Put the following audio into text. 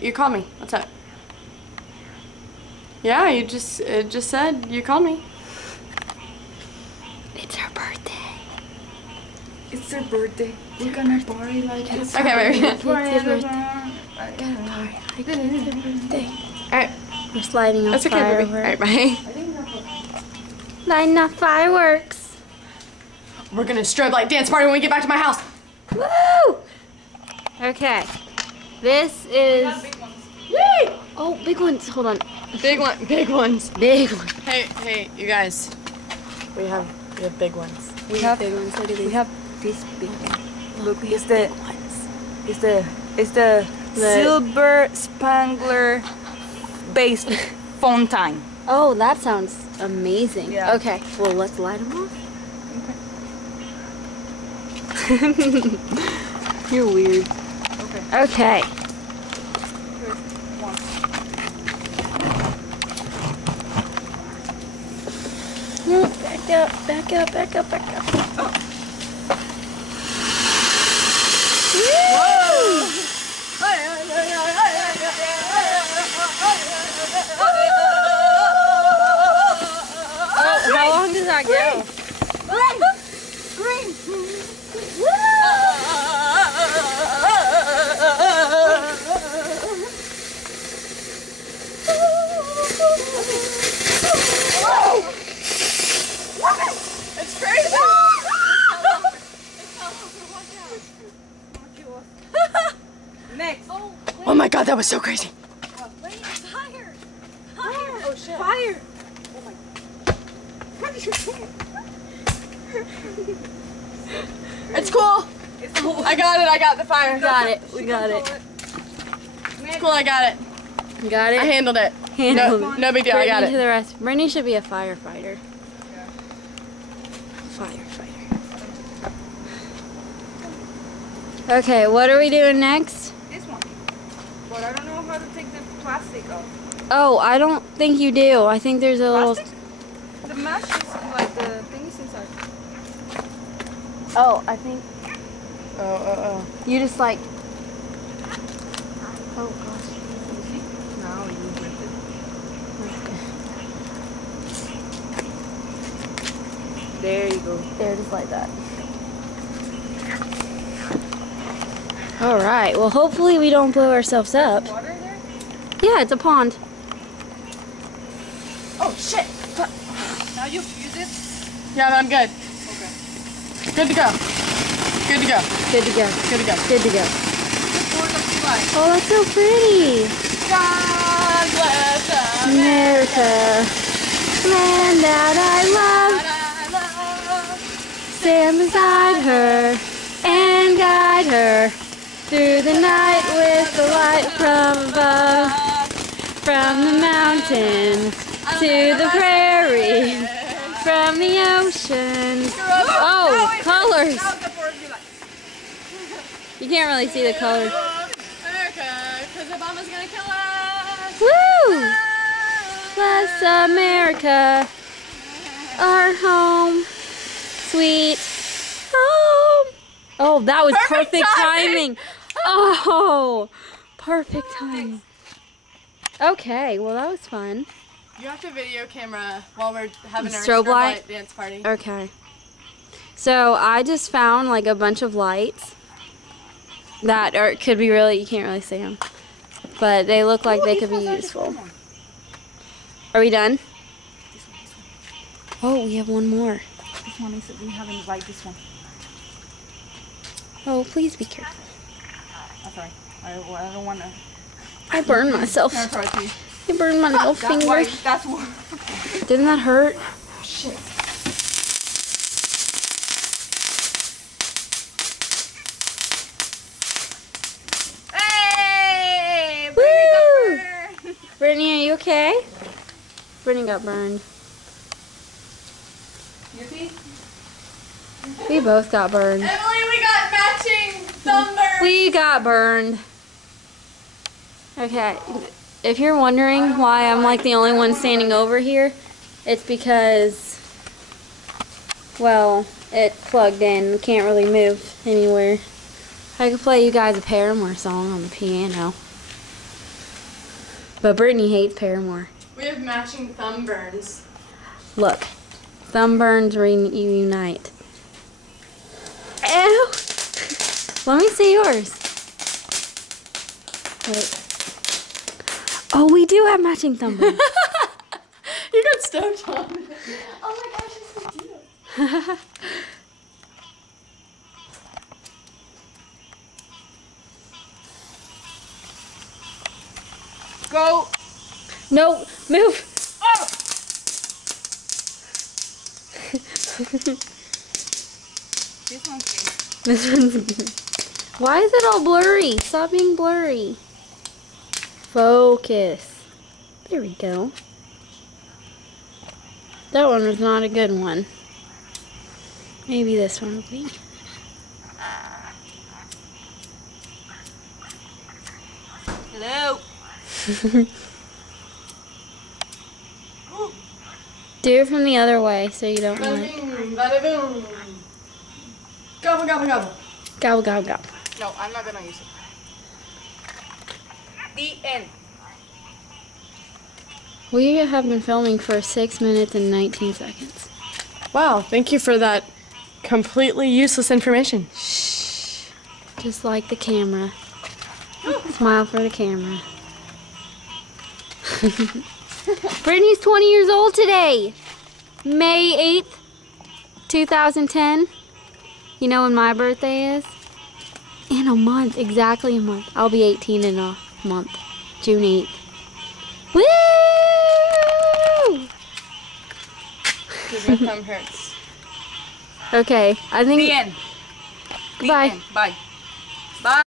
You called me. What's up? Yeah, you just said you called me. It's her birthday. It's her birthday. We're gonna party like it's her birthday. It's her birthday. Alright. We're sliding off fireworks. Alright, bye. Lighting off fireworks. We're gonna strobe light dance party when we get back to my house. Woo! Okay. This is... Yay! Oh, big ones. Hold on. Big ones. Big ones. Hey, you guys. We have big ones. We have big ones. Look at these. We have this big one. Look, it's the silver spangler based fountain. Oh, that sounds amazing. Yeah. Okay. Well, let's light them off. Okay. You're weird. Okay. Okay. Here's one. No, back up, back up, back up, back up. Oh. Oh, how long does that go? Green. It's crazy. Next. Oh my god, that was so crazy. Wait, fire! Fire! Oh shit. Fire! It's cool. It's cool. I got the fire. We got it. We got it. It's cool, I got it. You got it? I handled it. Handled it. No big deal, I got Brittni to it. the rest. Brittni should be a firefighter. Yeah. Firefighter. Okay, what are we doing next? This one. But I don't know how to take the plastic off. Oh, I don't think you do. I think there's a little... Plastic? The mesh is like the thing is inside. Oh, I think Oh. you just like... Oh, gosh. Now you grip it. There you go. There, just like that. All right. Well, hopefully we don't blow ourselves up. Water there? Yeah, it's a pond. Oh shit. Now you use it? Yeah, I'm good. Okay. Good to go. Good to go. Good to go. Good to go. Good to go. Fourth of July. Oh, that's so pretty. God bless America, land that I love. Stand beside her and guide her through the night with the light from above. From the mountain to the prairie, from the ocean. Oh, colors! You can't really see the colors. America, because Obama's gonna kill us. Woo! Bless America, our home, sweet home. Oh, that was perfect timing. Oh, perfect timing. Okay, well that was fun. You have to video camera while we're having our Strobe light dance party. Okay. So I just found like a bunch of lights that could be really, you can't really see them, but they look like they could be useful. Are we done? Oh, we have one more. This one is, we haven't light this one. Oh, please be careful. I'm sorry. I don't want to. I burned myself. I'm sorry, please. I burned my little That's finger. why. That's why. Didn't that hurt? Shit. Hey! Woo! Brittni, are you okay? Brittni got burned. Yuki? We both got burned. Emily, we got matching thumbers. We got burned. Okay, if you're wondering why I'm like the only one standing over here, it's because, well, it plugged in, can't really move anywhere. I could play you guys a Paramore song on the piano. But Brittany hates Paramore. We have matching thumb burns. Look, thumb burns reunite. Ew! Let me see yours. Wait. Oh, we do have matching thumb burns. You got stepped on. Oh my gosh, it's so cute. Go. No, move. Oh. This one's good. This one's good. Why is it all blurry? Stop being blurry. Focus. There we go. That one was not a good one. Maybe this one will be. Hello. Do it from the other way so you don't Bada like. bing, bada boom. Gobble, gobble, gobble. Gobble, gobble, gobble. No, I'm not gonna use it. The end. We have been filming for 6 minutes and 19 seconds. Wow, thank you for that completely useless information. Shh. Just like the camera. Smile for the camera. Brittany's 20 years old today. May 8th, 2010. You know when my birthday is? In a month, exactly a month. I'll be 18 in a month. June 8th. Woo! Because my thumb hurts. Okay, I think. The end. Goodbye. The end. Bye.